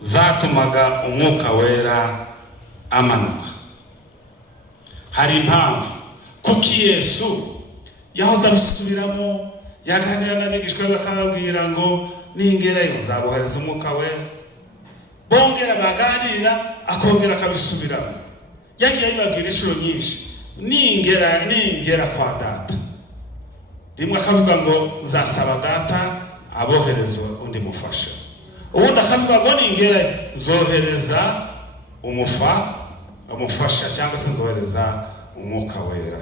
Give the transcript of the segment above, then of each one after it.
zatumaga umwuka wera amanuka. Hari impamvu kuki Yesu yahoza bisubiramo, yaganira n'abigishwa bakababwira ngo ningerayo nzabohereza umwuka wera. Bongera baganira akongera akabisubiramo. Yagiye yibabwira inshuro nyinshi, ningera kwa data. Rimwe akavuga ngo nzasaba data abohereza undi mufasha. Ubundi akavuga ngo ningera nzohereza umufasha cyangwa se nzohereza umwuka wera.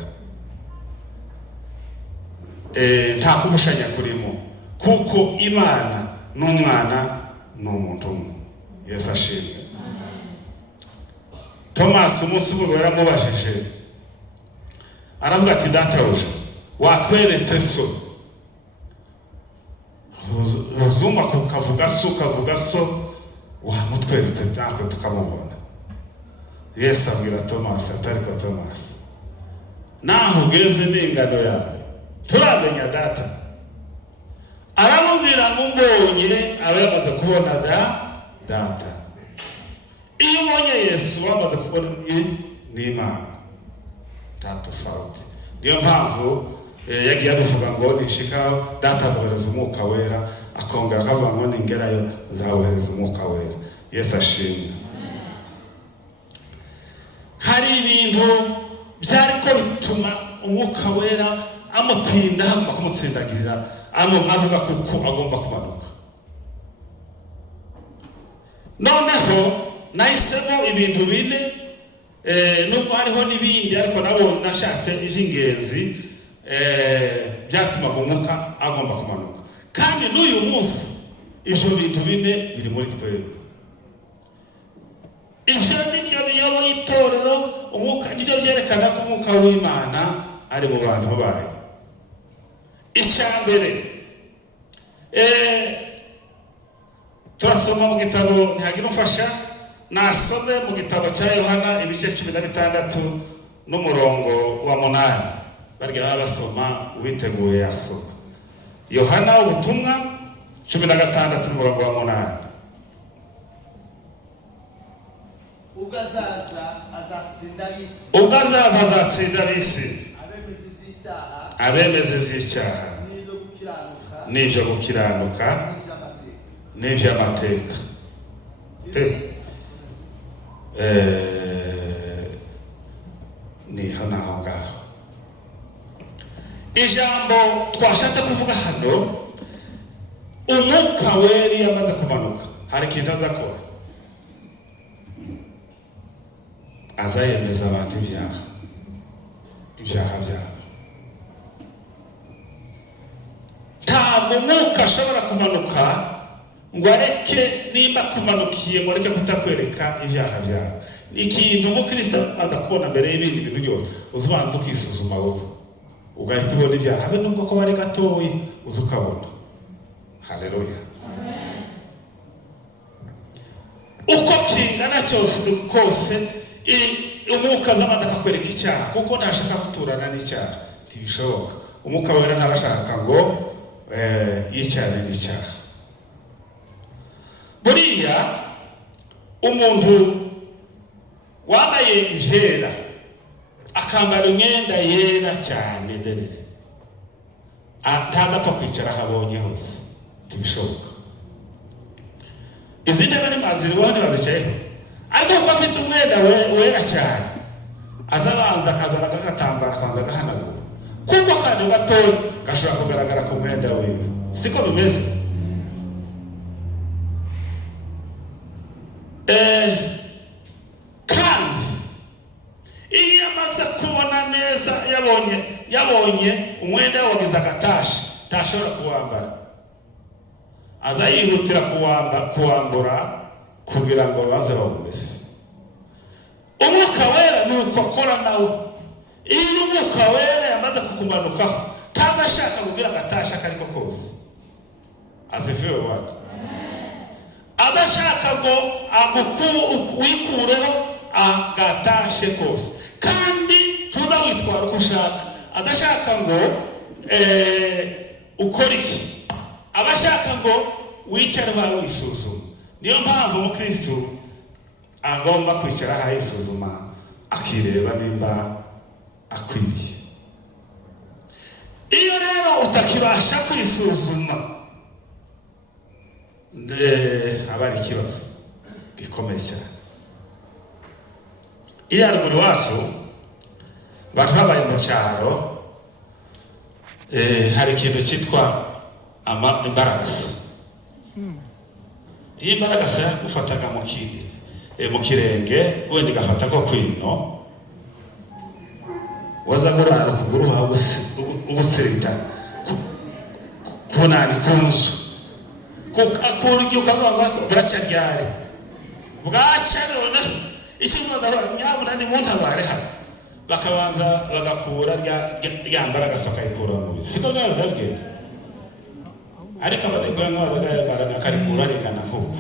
Nta kumushanya kurimo, kuko Imana n'umwana n'umuntu umwe. Yesu ashimwe. Thomas umunsi umwe yaramubajije, aravuga ati databuja watweretse so. Uzuma kukavuga so wamutweretse natwe tukamubona. Yesu abwira Thomas atari ko Thomas, naho ugeze n'ingano yawe turamenya data. Aramubwira ngo mbonye aba yamaze kubona data. Iyo ubonye Yesu wamaze kubona n'Imana tofauti. Niyo mpamvu yagiye abivuga ngo nishika data azohereza umwuka wera, akongera akavuga ngo ningerayo nzawohereza umwuka wera. Yesu ashimwe. Hari ibintu byariko bituma umwuka wera amutinda bakamutsindagira, avuga kuko agomba kumanuka. Noneho nahisemo ibintu bine, nubwo hariho n'ibindi ariko nabo nashatse iby'ingenzi byatuma umwuka agomba kumanuka. Kandi n'uyu munsi ibyo bintu bine biri muri twebwe. Ibyo nibyo biyoboye itorero, umwuka nibyo byerekana ko umwuka w'Imana ari mu bantu bayo. Icyambere, turasoma mu gitabo ntihagira umfasha, nasome mu gitabo cya Yohana ibice 16 n'umurongo wa 8. Barya basoma ubiteguye yasoma. Yohana ubutumwa 16 n'umurongo wa 8. Ugazaza azatsinda bisi abemeze ivy'icyaha n'ibyo gukiranuka n'ivy'amateka. Niho naho ngaho ijambo twashatse kuvuga hano, umwuka wera yamaze kumanuka hari ikintu azakora. Azayemeza abantu ibyaha byabo. Ntabwo umwuka ashobora kumanuka ngo areke nimba kumanukiye ngo areke kutakwereka ibyaha byawe. Ni ikintu umukristo adakubona mbere y'ibindi bintu byose. Uzubanza ukisuzuma wowe ugahita ubona ibyaha, habe nubwo ko bari gatoyi uzi ukabona. Haleluya. Uko kingana cyose kose umwuka azamanda akakwereka icyaha, kuko ntashaka guturana n'icyaha. Ntibishoboka. Umwuka wera ntabashaka ngo yicarane n'icyaha. Buriya umuntu wambaye ivyera akambara imyenda yera cyane derere, ntagapfa kwicara habonye hose. Ntibishoboka. Izindi bari maziri wandi bazicayeho, ariko kuba afite umwenda wera cyane azabanza akazana agatambara akabanza agahanagura, kuko kandi gatoya gashobora kugaragara ku mwenda wiwe. Siko bimeze? Kandi iyo amaze kubona neza yabonye umwenda wagize agatashi ntashobora kuwambara, azayihutira kuwambura kugira ngo baze bawumese. Umwuka wera nuko akora nawe. Iyo umwuka wera yamaze kukumanukaho ntagashaka kugira agatashi akariko kose. Azifiwe watu. Adashaka ngo wikureho agatashe kose, kandi tuza witwara uko ushaka. Adashaka ngo ukora iki, abashaka ngo wicare wawe wisuzuma. niyo mpamvu umukristo agomba kwicara ahayisuzuma akireba nimba akwiriye. Iyo rero utakibasha kwisuzuma aba ari ikibazo gikomeye cyane. Iyo haruguru wacu abantu babaye mu cyaro, hari ikintu cyitwa imbaragasa. Iyi imbaragasa yagufataga mu kirenge, wenda igafata ko kwino, waza gurara ukuguru wawe ugusirita kunani kunzu kukakurya ukavuga ngo buracaryare bwaca none ikivuga ngo nyabuna ni mu ntabare hano, bakabanza bagakura rya mbaragasa bakayikura mu bizi. Siko byagenda, ariko abanegwa nk'abazaga barana karikura ringana nk'uko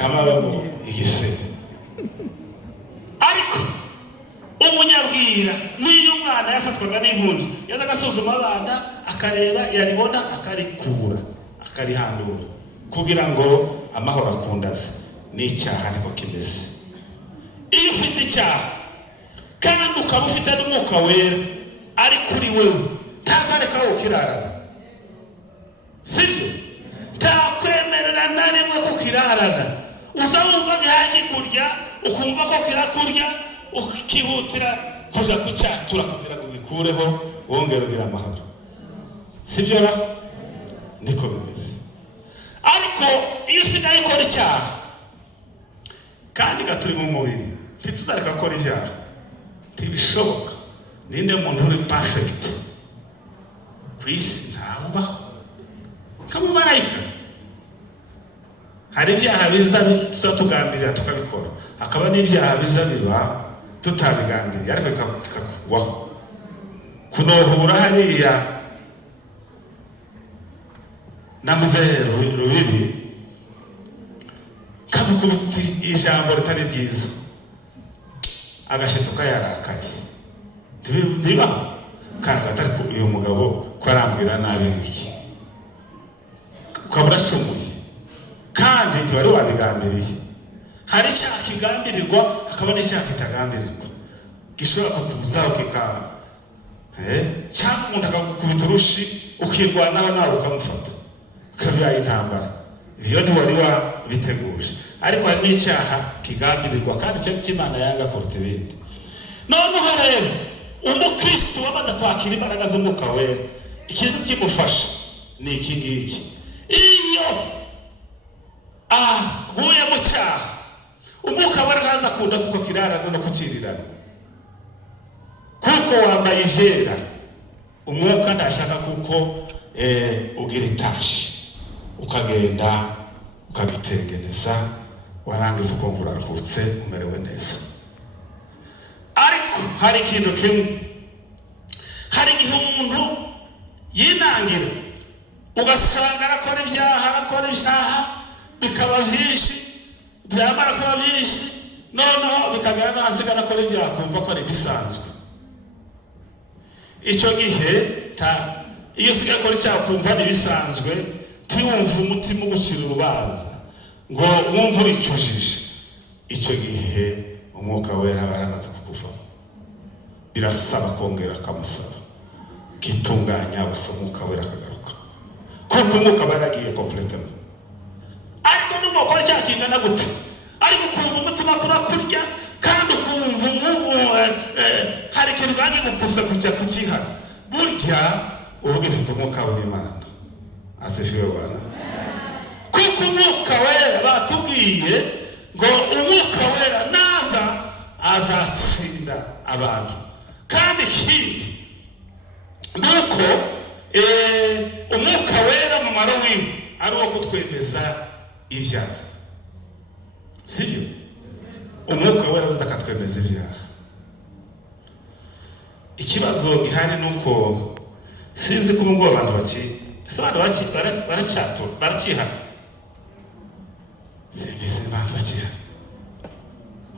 kamabamo igisebe. Ariko umunyabwira niyo umwana yafatwaga n'impunzi yaza agasuzuma abana akareba, yaribona akarikura akarihandura kugira ngo amahoro akundaze. N'icyaha niko kimeze. Iyo ufite icyaha kandi ukaba ufite n'umwuka wera ari kuri wewe, ntazareka wowe ukirarana, sibyo? Ntakwemerera na rimwe ko ukirarana. Uza wumva gihaje kurya ukumva ko kirakurya ukihutira kuja kucyatura kugira ngo gikureho wongere ugira amahoro, sibyo? Niko bimeze. Ariko iyo usigaye ukora icyaha kandi gaturi mu mubiri, ntituzareka gukora ibyaha, ntibishoboka. Ninde muntu uri perfect ku isi? Ntabaho. Kamumarayika hari ibyaha biza tugambirira tukabikora, hakaba n'ibyaha biza biba tutabigambiriye ariko bikakugwaho. Kunohura hariya na Muzehe Rubibi kamukubita ijambo ritari ryiza, agashetuka yarakaye. Ndibaho kandi atari uyu mugabo ko arambwira nabi niki, ukabura cumuye kandi ntiwari wabigambiriye. Hari icyaha kigambirirwa hakaba n'icyaha kitagambirirwa, gishobora kukuzaho cyangwa umuntu akagukubita urushi ukirwanaho nawe ukamufata ukabiyaye intambara. Ibyo ntiwari wabiteguje. Ariko hari n'icyaha kigambirirwa kandi cyo cy'Imana yanga kuruta ibindi. Noneho rero umukristo wamaze kwakira imbaraga z'umwuka wera, ikiza kimufasha ni iki ngiki. Iyo guye mu cyaha, umwuka wera ntaza kunda kuko kirarana no kucirirana, kuko wambaye ivyera. Umwuka ndashaka kuko ugira itashi ukagenda ukabitengeneza, warangiza ukumva uraruhutse umerewe neza. Ariko hari ikintu kimwe, hari igihe umuntu yinangira ugasanga arakora ibyaha bikaba byinshi, byamara kuba byinshi noneho bikagera no hasigara akora ibyaha kumva ko ari bisanzwe. Icyo gihe iyo usigaye akora icyaha kumva ni bisanzwe, tiwumva umutima ugucira urubanza ngo wumve uricujije. Icyo gihe umwuka wera baramaze kukuvamo. Birasaba kongera akamusaba kitunganya, basa umwuka wera akagaruka, kuko umwuka waragiye completely. Ariko n'umukora icyaha kingana gute, ariko ukumva umutima kurakurya kandi ukumva hari ikintu gange gupfusa kujya kukihana. Burya uvuga ifite umwuka w'Imana. Asifiwe Bwana. Kuko umwuka wera batubwiye ngo umwuka wera naza azatsinda abantu. Kandi ikindi nuko umwuka wera mu maro wiwe ari uwo kutwemeza ibyaha, sibyo? Umwuka wera aza akatwemeza ibyaha. Ikibazo gihari nuko sinzi ko ngo abantu barakihana. Simbizi abantu bakihana.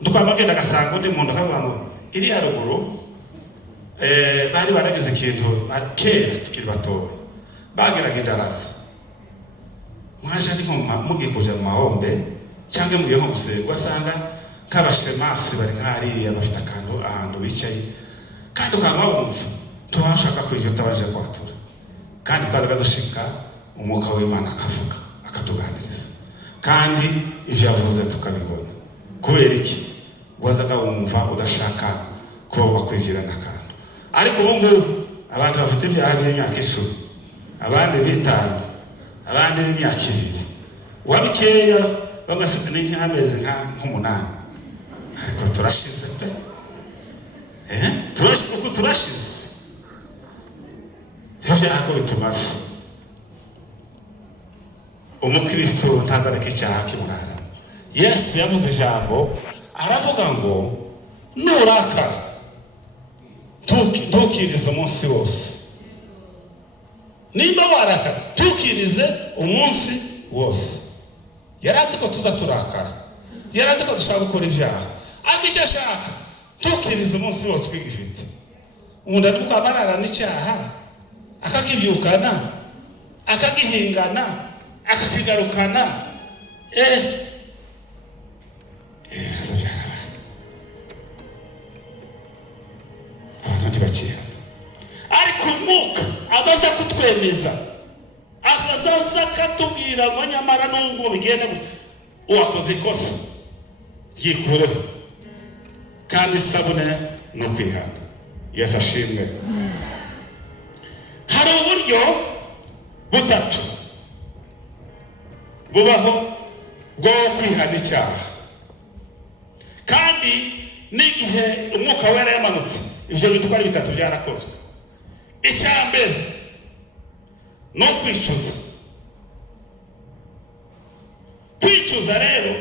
Ndukabagenda gasanga undi muntu akavuga ngo iri haruguru bari baragize ikintu kera tukiri batoya, bageraga idarasa mwaje ariko mugiye kuja mu mahombe cyangwa mugiye nko gusenga wasanga nk'abashemasi bari nk'ariya bafite akantu ahantu bicaye kandi ukaba wumva tuhashaka kwije utabaje kwatura kandi twazaga dushika umwuka w'Imana akavuga akatuganiriza kandi ivyo yavuze tukabibona kubera iki wazaga wumva udashaka ko bakwijira n'akantu ariko ubu ngubu abantu bafite ibyaha by'imyaka 10 abandi bitanu abandi b'imyaka 2 wabikeya bagasika n'amezi nk'umunani ariko turashize pe turashize ibyaha ko bitumaze umukristo ntazareka icyaha kimurara Yesu yavuze ijambo aravuga ngo nurakara ntukirize umunsi wose nimba warakara ntukirize umunsi wose yarazi ko tuza turakara yarazi ko dushaka gukora ibyaha ariko icyo ashaka ntukirize umunsi wose kwigifite umuntu ari kukamarara n'icyaha akakibyukana akagihingana akakigarukana abantu bakira ariko umwuka azaza kutwemeza akazaza katubwira ngo nyamara nubwo bigenda uwakoze ikosa ryikureho kandi isabune no kwihana Yesu ashimwe hari uburyo butatu bubaho bwo kwihana icyaha kandi n'igihe umwuka wera yamanutse ivyo bintu ari bitatu byarakozwe icyambere no kwicuza rero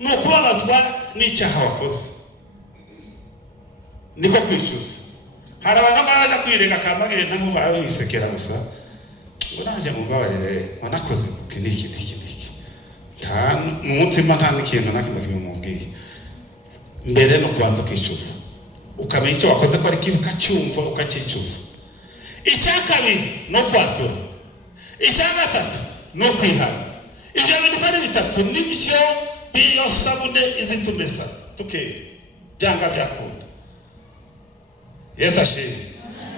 no kubabazwa n'icyaha wakoze niko kwicuza hari abantu baje kwirenga kamagire ntamubaye bisekera gusa ngo naje mubabarire wanakoze kiniki nta umutima nta n'ikintu nakimwe kimubwiye mbere no kubanza kwicuza ukamenya icyo wakoze ko ari kivu kacyumva ukakicuza icyakabiri no kwatura icyagatatu no kwihana ibyo bintu ari bitatu nibyo biyo sabune izitumesa byanga byakunda Yesu ashimwe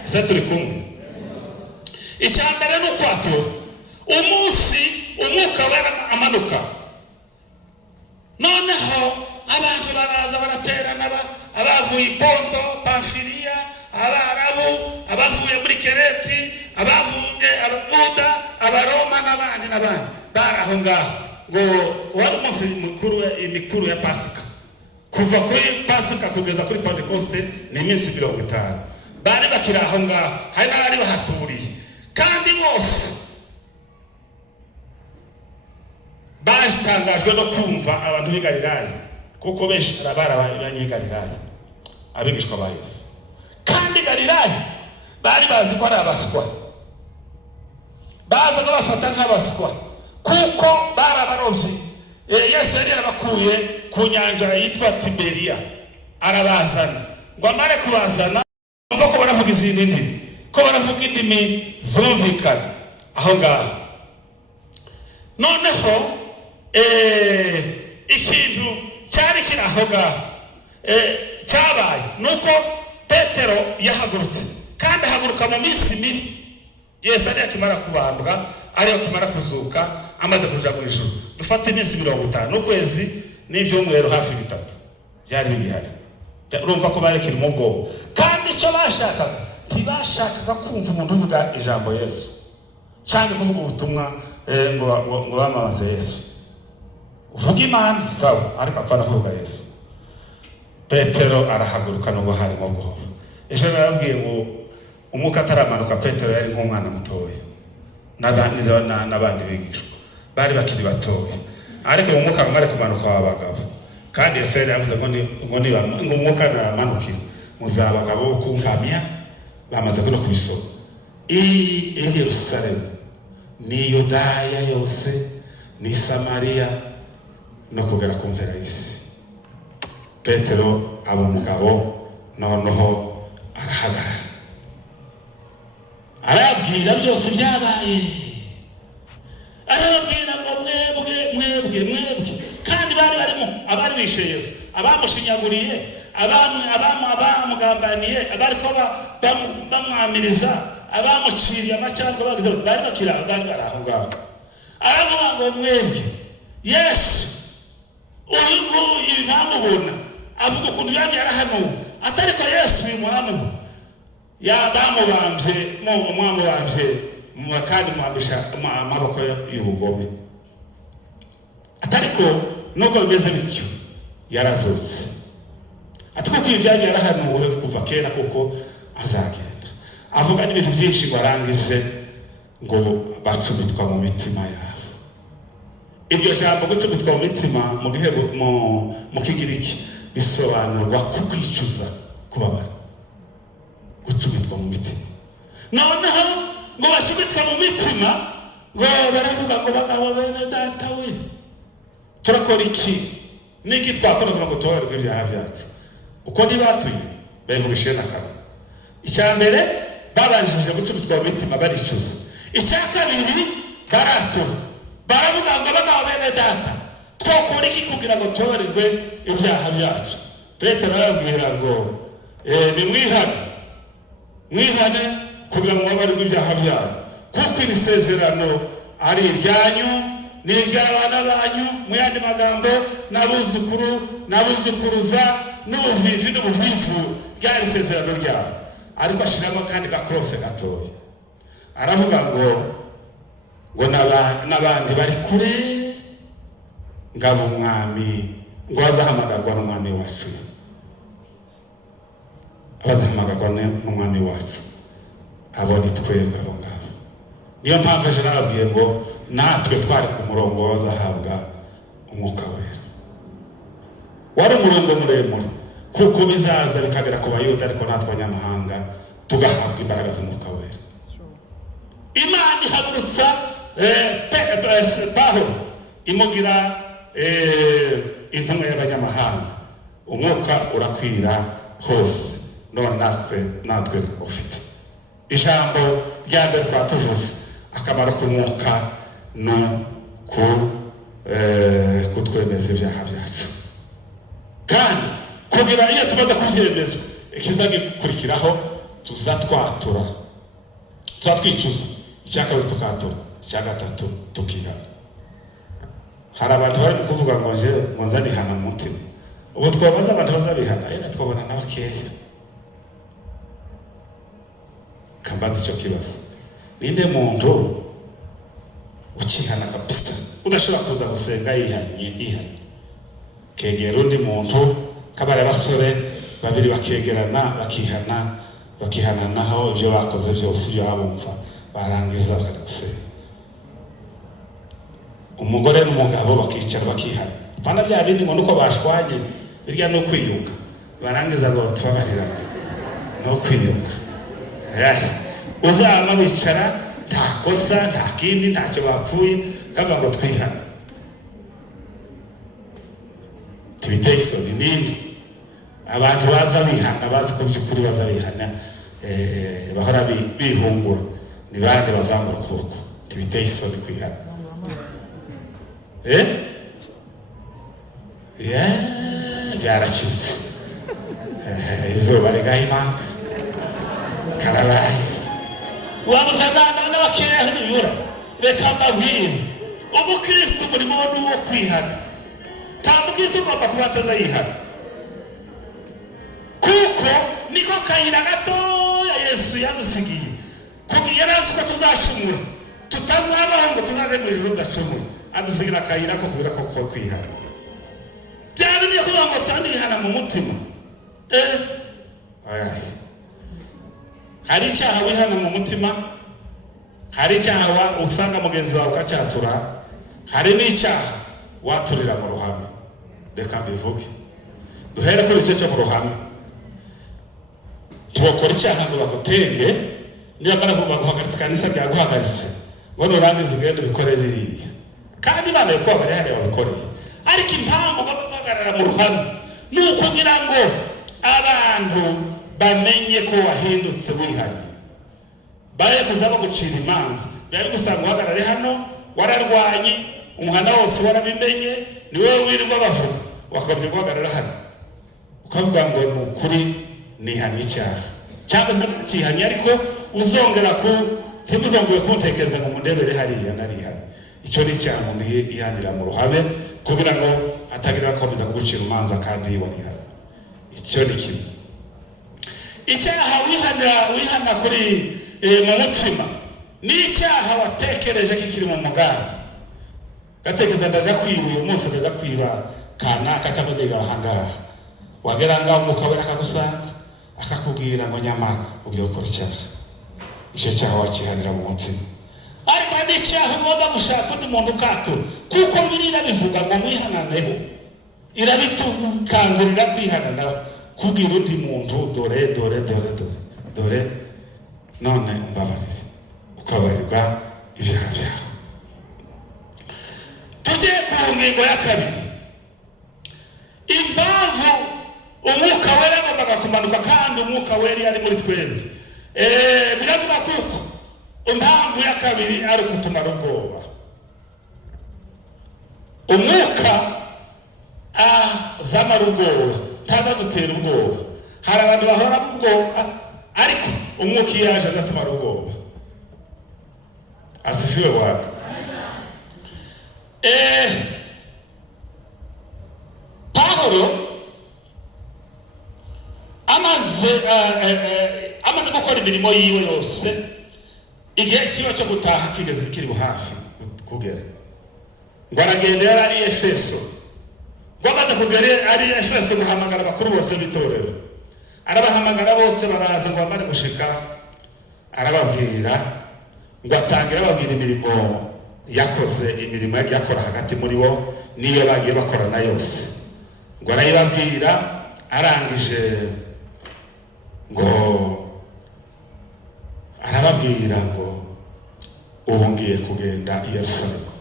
ese turi kumwe icyambere no kwatura umunsi umwuka wera amanuka noneho abantu baraza baraterana abavuye Ponto Pamfilia Abarabu abavuye muri Kereti abavuye Abayuda Abaroma n'abandi baraho ngaho ngo wari umunsi mikuru ya Pasika kuva kuri Pasika kugeza kuri Pentecoste ni iminsi 50 bari bakira aho ngaho hari n'abari bahaturiye kandi bose bashitangajwe no kumva abantu b'i Galilaya kuko benshi barabanyigalilaya abigishwa ba Yesu kandi Galilaya bari bazi ko ari abaswa baza no bafata nk'abaswa kuko barabarovyi Yesu yari yarabakuye ku nyanja yitwa Tiberia arabazana ngo amare kubazana umva ko baravuga izindi ndimi ko baravuga indimi zumvikana aho ngaho noneho ikintu cyari kiri aho ngaho cyabaye nuko Petero yahagurutse kandi ahaguruka mu minsi mibi Yesu ari akimara kubambwa ari akimara kuzuka amaze kuja mu ijuru dufata iminsi 50 n'ukwezi n'ibyumweru hafi 3 byari bigihari urumva ko bari kiri mu bwoba kandi icyo bashakaga ntibashakaga kumva umuntu uvuga ijambo Yesu cyangwa kuvuga ubutumwa ngo bamamaze Yesu uvuga Imana sawa ariko apfana kuvuga Yesu Petero arahaguruka no harimo buhoro ejo narabwiye ngo umwuka ataramanuka Petero yari nk'umwana mutoya n'abandi bigishwa bari bakiri batoya ariko umwuka mwari kumanuka w'abagabo kandi Yesu yavuze ngo umwuka namanukira muzabagabo kunkamya bamaze kuno kubisoma Yerusalemu ni Yudaya yose ni Samaria no kugera ku mpera y'isi Petero aba umugabo noneho arahagarara arabwira byose byabaye arababwira ngo mwebwe kandi bari barimo abari bishe Yesu, abamushinyaguriye, abamugambaniye, abariko bamwamiriza, abamuciriye amacandwe bagize bari bari aho ngaho. Aravuga ngo mwebwe Yesu uyu nguyu bamubona avuga ukuntu yari yarahanuwe, atariko Yesu uyu mwami bamubambye kandi mwambisha amaboko y'ubugome. Atariko nubwo bimeze bityo yarazutse, atikuko ibyari yarahanuwe kuva kera kuko azagenda. Avuga n'ibintu byinshi ngo arangize ngo bacumitwa mu mitima yabo. Iryo jambo gucumitwa mu mitima mu gihebo mu Kigiriki bisobanurwa kukwicuza, kubabara, gucumitwa mu mitima. Noneho ngo bacumitwa mu mitima ngo baravuga ngo bagabo bene data we, turakora iki? Niki twakora ngo tubabarwe ibyaha byacu? Uko ntibatuye bavugishe nakara. Icya mbere babanjije gucumitwa mu mitima baricuza. Icya kabiri baratura, baravuga ngo bagabo bene data twakora iki kugira ngo tubabarwe ibyaha byacu? Petero arababwira ngo mwihane kugira ngo mubabarwe ibyaha byanyu, kuko iri sezerano ari iryanyu n'iry'abana banyu, mu yandi magambo n'abuzukuru n'abuzukuruza n'ubuvivi n'ubuvivu ryari isezerano ryabo. Ariko ashiramo kandi gakorose gatoya, aravuga ngo n'abandi bari kure ngabo umwami ngo bazahamagarwa n'umwami wacu, abazahamagarwa n'umwami wacu abo ni twebwe abo ngabo. Niyo mpamvu ejo nababwiye ngo natwe twari ku murongo w'abazahabwa umwuka wera. Wari umurongo muremure kuko bizaza bikagera ku Bayuda, ariko natwe abanyamahanga tugahabwa imbaraga z'umwuka wera. Imana ihagurutsa Pawulo imugira intumwa y'abanyamahanga, umwuka urakwira hose. None natwe ufite ijambo rya mbere twatuvuze, akamaro k'umwuka no kutwemeza ibyaha byacu, kandi kugira iyo tumaze kubyemezwa ikizagikurikiraho tuzatwatura, tuzatwicuza, icya kabiri tukatura, icya gatatu tukihana. Hari abantu bari kuvuga ngo nzanihana mu mutima. Ubu twabaza abantu bazabihana, reka twabona n'abakeya. Kambaza icyo kibazo, ninde muntu ukihana kabisa udashobora kuza gusenga yihanye? Kegera undi muntu, kabare abasore babiri bakegerana bakihananaho ibyo bakoze byose, ibyo babumva barangiza bakajya gusenga. Umugore n'umugabo bakicara bakihana, pana bya bindi ngo nuko bashwanye birya no kwiyunga, barangiza ngo tubabarirane no kwiyunga. Uzaba bicara nta kosa nta kindi ntacyo bapfuye, kavuga ngo twihana. Tubiteye isoni nindi abantu baza bihana, bazi ko by'ukuri baza bihana, bahora bihungura, ni bande bazamura ukuboko. Tubiteye isoni kwihana. Byaracitse, izuba rigaha impanga karabaye. Wabuzana n'abakeya nibura, reka mbabwire umukristo umurimo wo kwihana. Nta mukristo ugomba kuba atazayihana, kuko niko kayira gatoya Yesu yadusigiye. Kuko yarazi ko tuzacumura, tutazabaho ngo tuzabe mu ijuru tudacumura, adusigira akayira ko kubera ko kwihana. Byaba niyo kuvuga ngo tsanihana mu mutima. Hari icyaha wihana mu mutima, hari icyaha usanga mugenzi wawe ukacyatura, hari n'icyaha waturira mu ruhame. Reka mbivuge, duhere kuri icyo cyo mu ruhame. Tubakora icyaha ngo bagutenge, niba baguhagaritse kanisa ryaguhagaritse, ngo nurangiza ugende ubikorere iriya, kandi Imana yo kuba bari hariya babikoreye. Ariko impamvu bagarara mu ruhame ni ukugira ngo abantu bamenye ko wahindutse wihanye, bare kuza bagucira imanza. Bari gusanga uhagarare hano wararwanye umuhana wose warabimenye ni wowe wirirwa bavuga wakabye guhagarara hano ukavuga ngo ni ukuri nihana icyaha cyangwa se kihanye ariko uzongera ntibuzongere kuntekereza ngo mundebere hariya narihari. Icyo ni icyaha umuntu yihanira mu ruhame kugira ngo atagira akomeza gucira umanza kandi warihari. Icyo ni kimwe. Icyaha wihana kuri mu mutima ni icyaha watekereje kikiri mu mugambi. Gatekereza ndaja kwiba uyu munsi, ndaja kwiba kanaka cyangwa ndaja ahangaha, wagera ngaho umukabera akagusanga akakubwira ngo nyamara ugiye gukora icyaha. Icyo cyaha wakihanira mu mutima. Ariko ni icyaha ugomba gushaka undi muntu kato, kuko Bibiliya bivuga ngo mwihananeho, irabitukangurira kwihanana, kubwira undi muntu dore none umbabarire ukabarirwa ibyaha byawe. Tujye ku ngingo ya kabiri, impamvu umwuka wera agomba kumanuka kandi umwuka wera ari muri twebwe. Biravuga kuko impamvu ya kabiri ari ukutumara ubwoba. Umwuka azamara ubwoba, ntazadutera ubwoba. Hari abantu bahora ubwoba, ariko umwuka iyo yaje azatumara ubwoba. Asifiwe Bwana. Pawulo amaze gukora imirimo yiwe yose, igihe kiba cyo gutaha kigeze kiri hafi kugera, ngo aragenda ari Efeso. Ngo amaze kugera ari Efeso, guhamagara abakuru bose b'itorero, arabahamagara bose baraza. Ngo bamare gushika arababwira, ngo atangira ababwira imirimo yakoze, imirimo yagiye akora hagati muri bo niyo bagiye bakorana yose. Ngo arayibabwira, arangije ngo arababwira ngo ubu ngiye kugenda i Yerusalemu,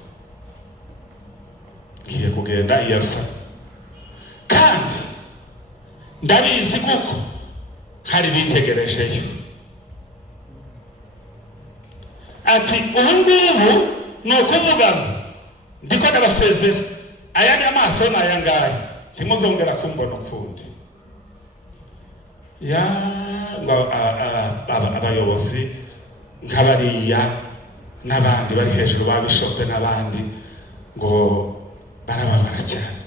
kandi ndabizi kuko hari bitegerejeyo. Ati ubu ngubu ni ukuvuga ngo ndiko ndabasezera, aya ni amaso n'ayangaya, ntimuzongera kumbona ukundi. Abayobozi nk'abariya n'abandi bari hejuru ba bishope n'abandi ngo barababara cyane.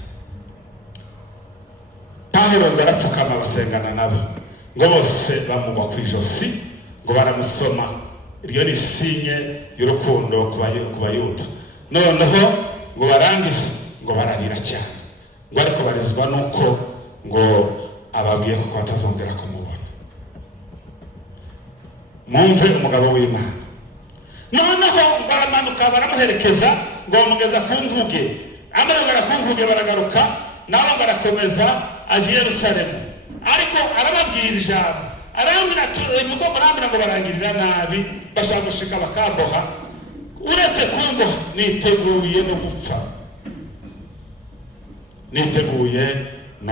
Pawulo barapfukama basengana nabo, ngo bose bamugwa ku ijosi, ngo baramusoma. Iryo ni sinye y'urukundo ku Bayuda. Noneho ngo barangize, ngo bararira cyane, ngo ariko barizwa nuko ngo ababwiye ko batazongera kumubona. Mwumve umugabo w'Imana. Noneho baramanuka baramuherekeza, ngo bamugeza ku nkuge. Amaragara ku nkuge baragaruka, nabo barakomeza aje Yerusalemu. Ariko arababwira ijambo, arambwira ati nuko murambira ngo barangirira nabi, bashaka gushika bakamboha. Uretse kumboha niteguye no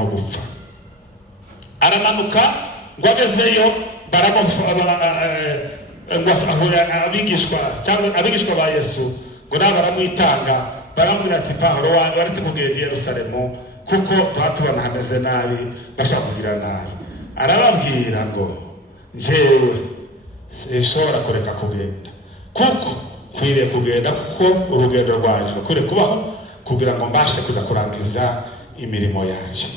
gupfa. Aramanuka, ngo agezeyo abigishwa ba Yesu, ngo nabo baramwitanga, baramubwira ati Pawulo waretse kugenda i Yerusalemu kuko tuhatubona hameze nabi, bashaka kugira nabi. Arababwira ngo njyewe sinshobora kureka kugenda, kuko kwiriye kugenda, kuko urugendo rwanje rukwiye kubaho kugira ngo mbashe kujya kurangiza imirimo yanje.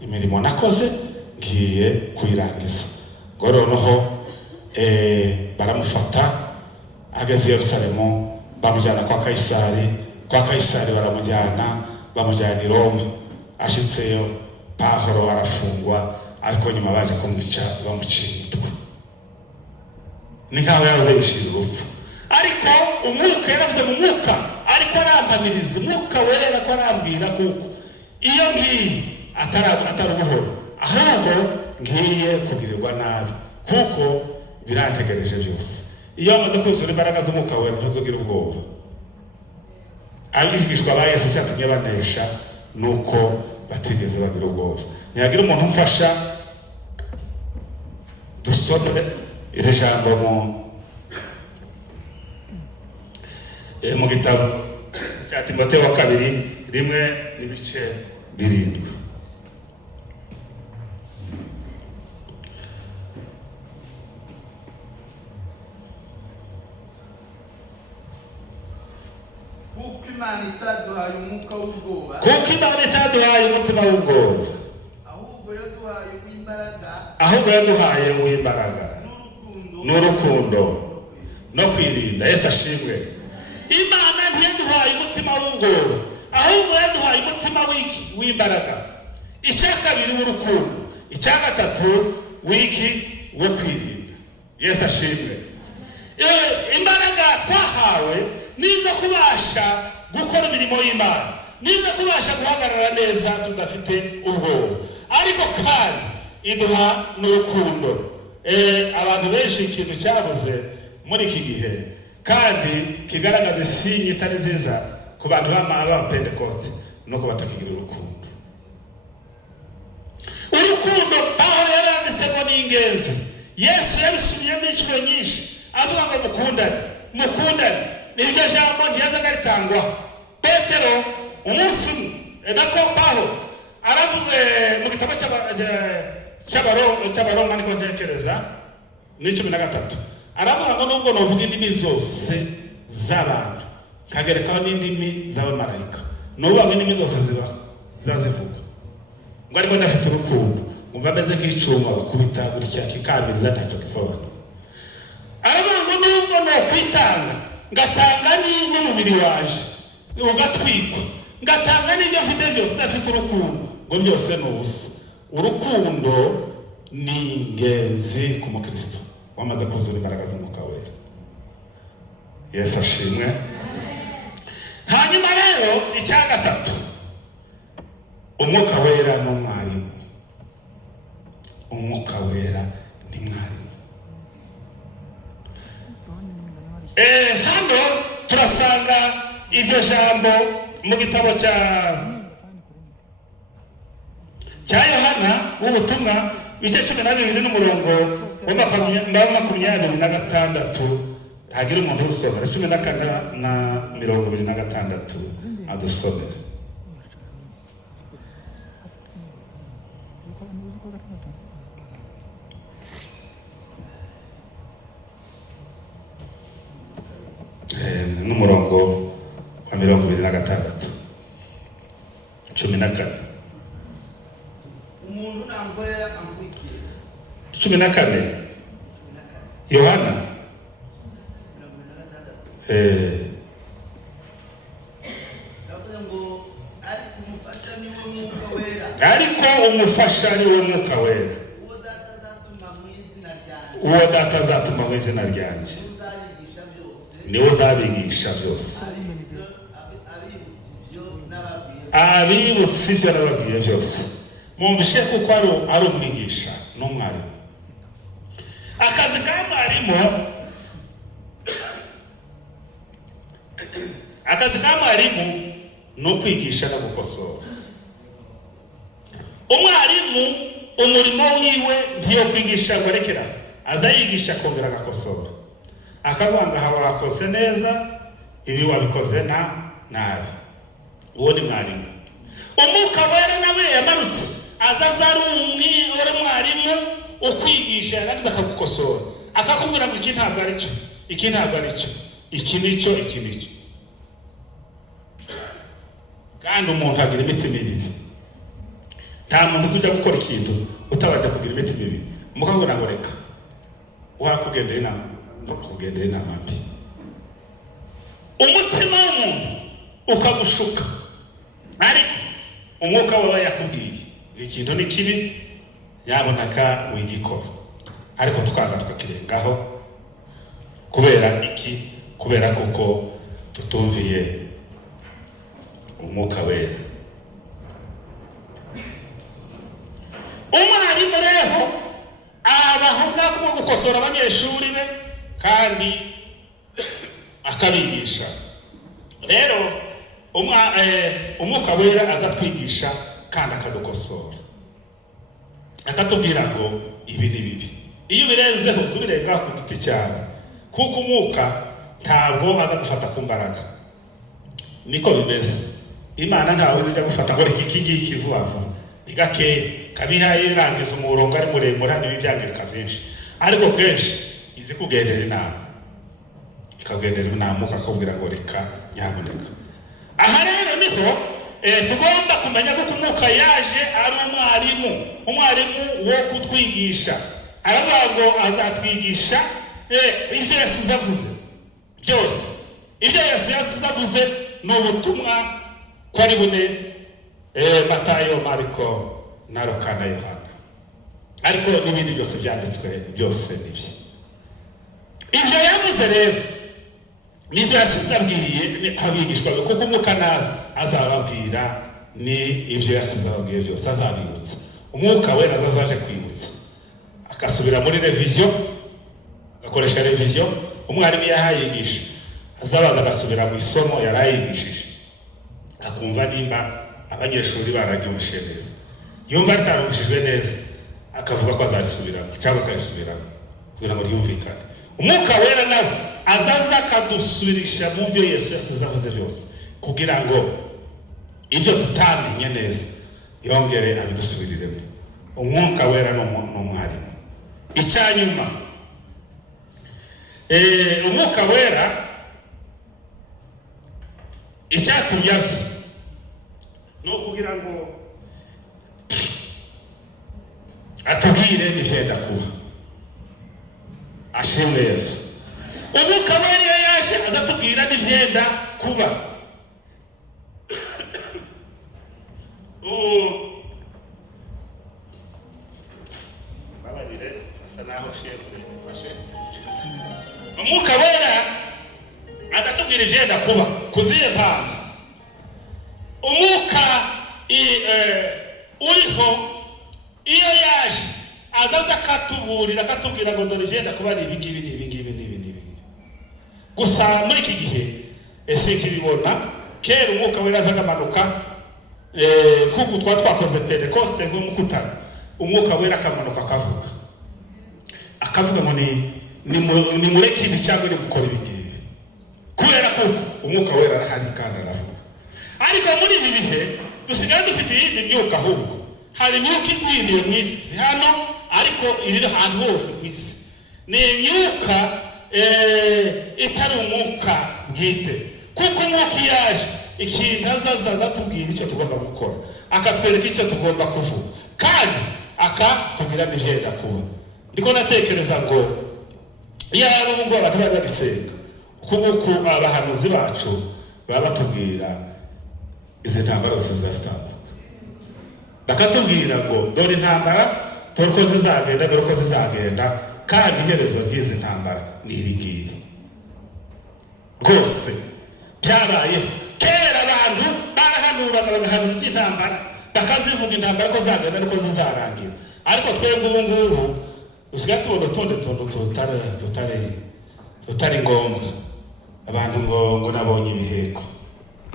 Imirimo nakoze ngiye kuyirangiza. Ngo noneho baramufata, ageze i Yerusalemu, bamujyana kwa Kaisari, bamujyana i Roma. Ashitseyo Pawulo arafungwa, ariko nyuma baje kumwica bamuciye umutwe. Ni nkaho yahoze yishira urupfu. Ariko umwuka yaravuze mu mwuka, ariko arampamiriza, umwuka wera ko arambwira kuko iyo ngiye atari ubuhoro, ahubwo ngiye kugirirwa nabi, kuko birantegereje byose. Iyo amaze kuzura imbaraga z'umwuka wera ntuzogira ubwoba. Abigishwa ba Yesu cyatumye banesha nuko batigeze bagira ubwoba. Ntiyagira umuntu umfasha dusome iri jambo mu gitabo cya Timoteyo wa kabiri 1:7. kuko Imana itaduhaye umwuka w'ubwoba, ahubwo yaduhaye uw'imbaraga n'urukundo no kwirinda. Yesu ashimwe. Imana ntiyaduhaye umutima w'ubwoba, ahubwo yaduhaye umutima w'imbaraga. Icya kabiri w'urukundo, icya gatatu wo kwirinda. Yesu ashimwe. Imbaraga twahawe nizo kubasha gukora imirimo y'Imana, nizo kubasha guhagarara neza tudafite ubwoba, ariko kandi iduha n'urukundo. Abantu benshi ikintu cyabuze muri iki gihe kandi kigaragaza isinye itari nziza ku bantu b'aba Pentecost nuko batakigira urukundo. Urukundo Pawulo yaranditse ngo ni ingenzi. Yesu yabisubiyemo inshuro nyinshi avuga ngo mukundane. Niryo jambo ntiyazaga ritangwa. Petero umunsi nako Pawulo aravuga mu gitabo cy'Abaroma niko ntekereza ni 13, aravuga ngo nubwo novuga indimi zose z'abantu kagerekaho n'indimi z'abamarayika, nuvuga indimi zose zazivuga ngo ariko ndafite urukundo, ngo mbameze nk'icuma bakubita gutya kikabiriza ntacyo gisobanura. Aravuga ngo nubwo nokwitanga ngatanga n'umubiri waje ugatwikwa, ngatanga n'ibyo mfite byose ndafite urukundo, ngo byose ni ubusa. Urukundo ni ingenzi ku mukristo wamaze kuzura imbaraga z'umwuka wera. Yesu ashimwe. Hanyuma rero icya gatatu, umwuka wera n'umwarimu. Umwuka wera ni mwarimu. Hano turasanga iryo jambo mu gitabo cya Yohana w'ubutumwa ibice 12 n'umurongo wa 26. Hagira umuntu usomera 14 na 26 adusomera. N'umurongo wa 26 14. umuntu nangwera amvukire 14 Yohana ariko umufasha ni wo mwuka wera, uwo data azatuma mu izina ryanjye niwe uzabigisha byose, abibutsa ibyo nababwiye byose. Mwumvishe kuko ari umwigisha n'umwarimu. Akazi ka mwarimu ni ukwigisha no gukosora. Umwarimu umurimo wiwe ntiyo kwigisha ngo rekera, aza yigisha akongera agakosora, akavuga ngo aha wakoze neza, ibi wabikoze nabi. Uwo ni mwarimu. Umwuka wera nawe yamarutse azaza ari mwarimu ukwigisha, yarangiza akagukosora, akakubwira ngo iki ntabwo ari cyo, iki ntabwo ari cyo, iki ni cyo, iki ni cyo. Kandi umuntu agira imitima ibiri. Nta muntu ujya gukora ikintu utabanje kugira imitima ibiri. Mukabona ngo reka wakugendera inama, ntukugendera inama mbi. Umutima w'umuntu ukagushuka, ariko umwuka wawe yakubwiye ikintu ni kibi, yabonaka wigikora, ariko twanga tukakirengaho. Kubera iki? Kubera kuko tutumviye umwuka wera. Umwarimu rero abaho bwo gukosora abanyeshuri be kandi akabigisha. Rero umwuka wera azatwigisha kandi akadukosora, akatubwira ngo ibi ni bibi. Iyo birenzeho tubirenga ku giti cyawe, kuko umwuka ntabwo aza gufata ku mbaraga. Niko bimeze. Imana ntawe izija gufata ngo iki ngiki vuba vuba. Igake kabihaye irangiza umurongo ari muremure n'ibyangirika byinshi. Ariko kenshi izi kugendera inama. Ikagendera inama ukakubwira ngo reka nyamuneka. Aha rero niho tugomba kumenya ko umwuka yaje ari umwarimu wo kutwigisha. Aravuga ngo azatwigisha ibyo Yesu yavuze byose. Ibyo Yesu yavuze ni ubutumwa ko ari bune Matayo, Mariko na Luka na Yohana. Ariko n'ibindi byose byanditswe byose nibyo. Ibyo yavuze rero nibyo yasizabwiye abigishwa kuko umwuka naza azababwira ni ibyo yasizabwiye byose azabibutsa. Umwuka we nazaje kwibutsa. Akasubira muri revision, akoresha revision. Umwarimu yahayigisha azabaza agasubira mu isomo yarayigishije. Akumva nimba abanyeshuri bararyumvise neza. Yumva ritarumvishijwe neza akavuga ko azasubiramo cyangwa akarisubiramo kugira ngo ryumvikane. Umwuka wera nawe azaza akadusubirisha mu byo Yesu yasizavuze byose kugira ngo ibyo tutamenye neza yongere abidusubiriremo. Umwuka wera no umwarimu. Icyanyuma umwuka wera icyatumyaza no kugira ngo atubwire n'ibyenda kuba. Ashimwe Yesu. Umwuka wera iyo yaje azatubwira n'ibyenda kuba. Babarire naho shefure fashe. Umwuka wera azatubwira ibyenda kuba kuzire mpamvu. Umwuka uriho iyo yaje azaza akatuburira akatubwira ngo dore ibyenda kuba ni ibi. Gusa muri iki gihe ese kibibona kera umwuka wera azaga amanuka kuko twakoze Pentecoste nk'umukutano. Umwuka wera akamanuka akavuga ngo ni mureke ibi cyangwa ni gukora ibi ngibi. Kubera ko umwuka wera arahari kandi aravuga. Ariko muri ibi bihe dusigaye dufite iyindi myuka ahubwo. Hari imyuka igwiriye mu isi hano ariko iri ahantu hose ku isi. Ni imyuka itari umwuka bwite. Kuko umwuka yaje ikintu azaza tubwira icyo tugomba gukora. Akatwereka icyo tugomba kuvuga. Kandi akatubwira n'ibyenda kuba. Ndiko natekereza ngo iyo ari ubwo abantu bari bagisenga kuko abahanuzi bacu baba batubwira izi ntambara zose zazitambuka. Bakatubwira ngo dore intambara dore ko zizagenda kandi iherezo ry'izi ntambara ni iri ngiri. Rwose byabayeho kera abantu barahanuraga bagahanura iby'intambara bakazivuga intambara ko zagenda ariko zizarangira. Ariko twebwe ubu ngubu usigaye tubona utundi tutari ngombwa. Abantu ngo nabonye ibiheko,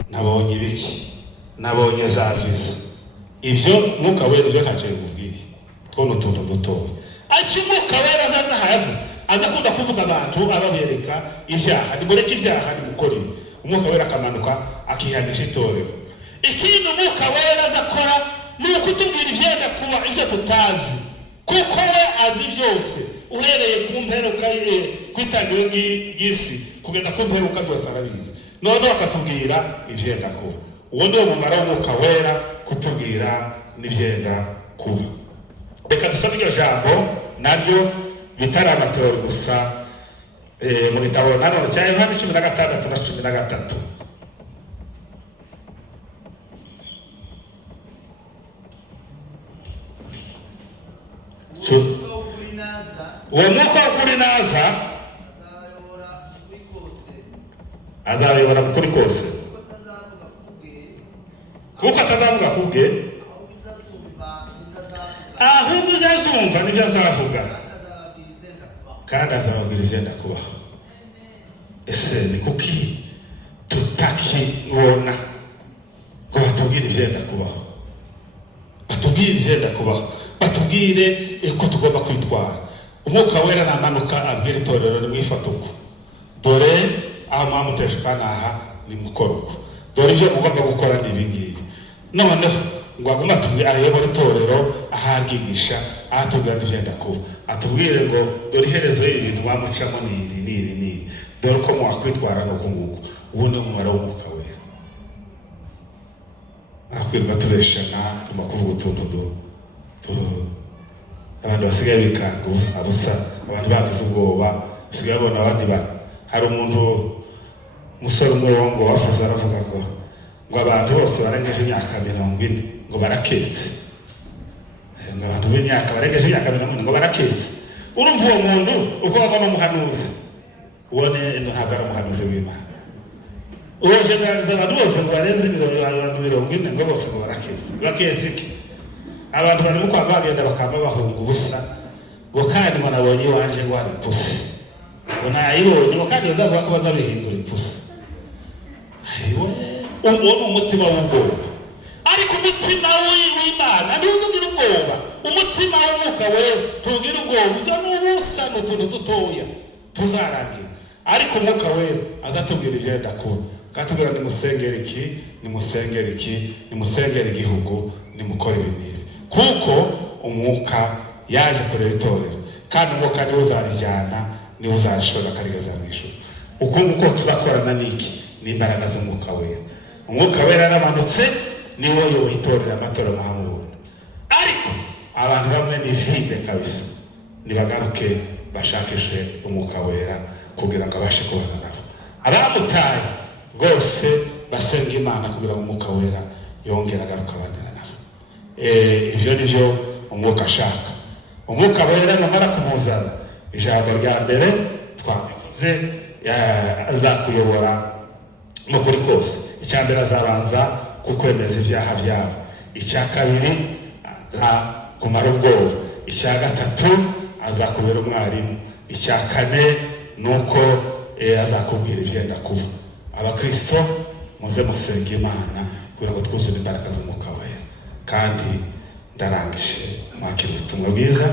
nabonye ibiki, nabonye za visa. Ibyo mwuka wera ibyo ntacyo bimubwiye. Twono tuntu dutoya. Ariko umwuka wera azaza havu azakunda kuvuga abantu ababereka ibyaha. Nimureke ibyaha nimukora ibi. Umwuka wera akamanuka akihanisha itorero. Ikindi umwuka wera azakora ni ukutubwira ibyenda kuba ibyo tutazi. Kuko we azi byose uhereye ku mperuka kwitangiro ry'isi kugeza ku mperuka byose arabizi. None akatubwira ibyenda kuba. Uwo ni umumaro w'umwuka wera kutubwira n'ibyenda kuba. Reka dusome iryo jambo naryo bitari amateori gusa mu gitabo nanone cya Yohana 16:13. Uwo mwuka w'ukuri naza azayobora ukuri kose kuko atazavuga kubwe ahubwo uzazumva n'ibyo azavuga kandi azababwira ibyenda kubaho. Ese ni kuki tutakibona ngo batubwire ibyenda kubaho? Batubwire ibyenda kubaho, batubwire ko tugomba kwitwara. Umwuka wera namanuka abwira itorero nimwifata uko. Dore aho mwamuteshwa naha ni mukoruko dore ibyo mugomba gukora n'ibingibi noneho ngo aguma tumwe ayobora itorero aharyigisha ahatubwira n'igenda kuba atubwire ngo dore iherezo y'ibintu bamucamo niri dore uko mwakwitwara no kunguko ubu ni umumaro w'umwuka wera akwirwa tubeshana tuma kuvuga utuntu abantu basigaye bikanga ubusa abantu bagize ubwoba basigaye babona abandi bantu hari umuntu musore umwe ngo wafaze aravuga ngo abantu bose barengeje imyaka 40 ngo baraketse ngo abantu b'imyaka barengeje imyaka 40 ngo baraketse urumva uwo muntu uko bagana umuhanuzi ubone ntabwo ari umuhanuzi w'Imana uwo generaliza abantu bose ngo barenze 40 ngo bose ngo baraketse iki abantu bari mu kwa bagenda bakamba bahunga ubusa ngo kandi ngo nabonye wanje ngo ari pusi ngo nayibonye ngo kandi bazavuga ko bazabihindura ipusi ayiwe ubona umutima w'ubwoba ariko umutima w'Imana ntuzugira ubwoba umutima w'umwuka we tugira ubwoba ujya n'ubusa n'utuntu dutoya tuzarangira ariko umwuka we azatubwira ibyenda kuba katubwira nimusengere igihugu nimukora ibintu kuko umwuka yaje kureba itorero kandi umwuka niwe uzarijyana niwe uzarishobora karigeza mu ijuru uko turakorana n'iki n'imbaraga z'umwuka wera umwuka wera yaramanutse niwe yoboye itorero amatora mahamubona ariko abantu bamwe ni vide kabisa nibagaruke bashakishe umwuka wera kugira ngo abashe kubana nabo abamutaye rwose basenga Imana kugira ngo umwuka wera yongera agaruka abanira nabo ivyo nivyo umwuka ashaka umwuka wera namara kumuzana ijambo rya mbere twavuze azakuyobora mu kuri kose icyambere azabanza kukwemeza ibyaha byabo icya kabiri azakumara ubwoba icya gatatu azakubera umwarimu icya kane nuko azakubwira ibyenda kuba abakristo muze musenga Imana kugira ngo twuzure imbaraga z'umwuka wera kandi ndarangije mwakira ubutumwa bwiza